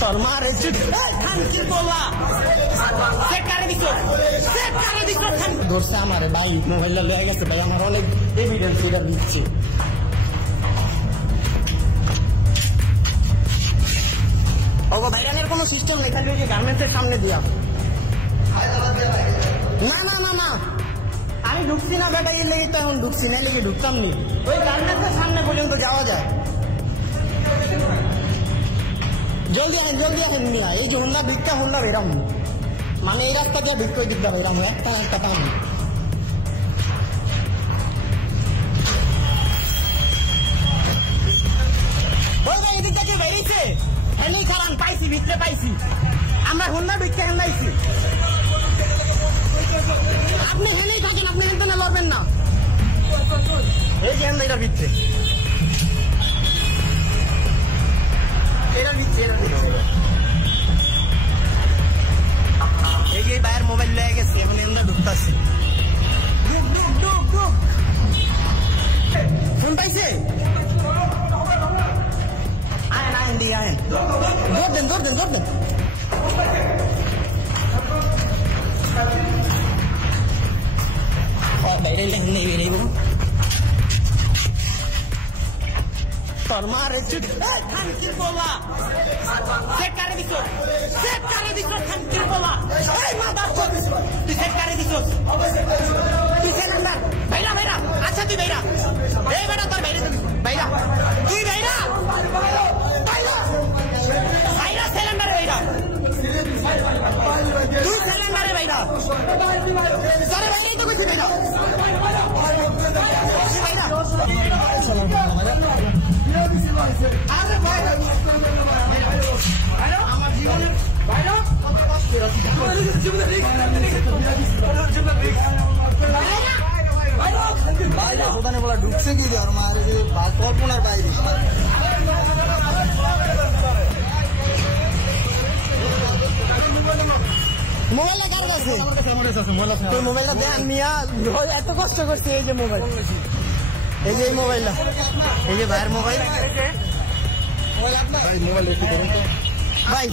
তোর মারে খানকি বলা ধরছে আমারে ভাই মোবাইলটা লেগে গেছে ভাই আমার অনেক এভিডেন্স এটা দিচ্ছি ওগো ভাইরানের কোনো সিস্টেম নেই খালি ওই যে গার্মেন্টসের সামনে দিয়া না না না না আমি ঢুকছি না বেটা এর লেগে তো এখন ঢুকছি না লেগে ঢুকতাম নি ওই গার্মেন্টসের সামনে পর্যন্ত যাওয়া যায় জলদি আসেন মিয়া এই যে হুন্ডা ভিক্ষা হুন্ডা বেরাম মানে এই রাস্তা দিয়ে ভিক্ষা ওই দিকটা বেরাম একটা পান ওই ভাই এদিকটা কি বেরিয়েছে হেলেই খারান পাইছি ভিতরে পাইছি আমরা হুন্ডা ভিক্ষা হেন্দাইছি আপনি হেলেই থাকেন আপনি কিন্তু না লড়বেন না এই যে হেন্দাইটা ভিতরে এই যে ভাইয়ের মোবাইল লেগে গেছে এখন আমরা ঢুকতেছি ফোন পাইছে আয়েন আয়েন দিকে আয়েন দৌড় দেন বাইরে লেখেন নেই বেরিয়ে তোর মারে খানকির বলা সেট করে দিছ খানকির বলা এই মা বাপ তুই সেট করে দিছ তুই সে নাম্বার বাইরা আচ্ছা তুই বাইরা এই বেটা তোর বাইরা তুই বাইরা সিলিন্ডারে বাইরা তুই সিলিন্ডারে বাইরা তোরে বাইরেই তো কইছি বাইরা আমার জীবনের প্রধানে বলা ঢুকছে কি ধর মারে যে কল্পনার বাইরে মোবাইলটা কার কাছে তোর মোবাইলটা দেন মিয়া এত কষ্ট করছে এই যে মোবাইল এই যে এই মোবাইলটা এই যে ভাইয়ের মোবাইল ভাই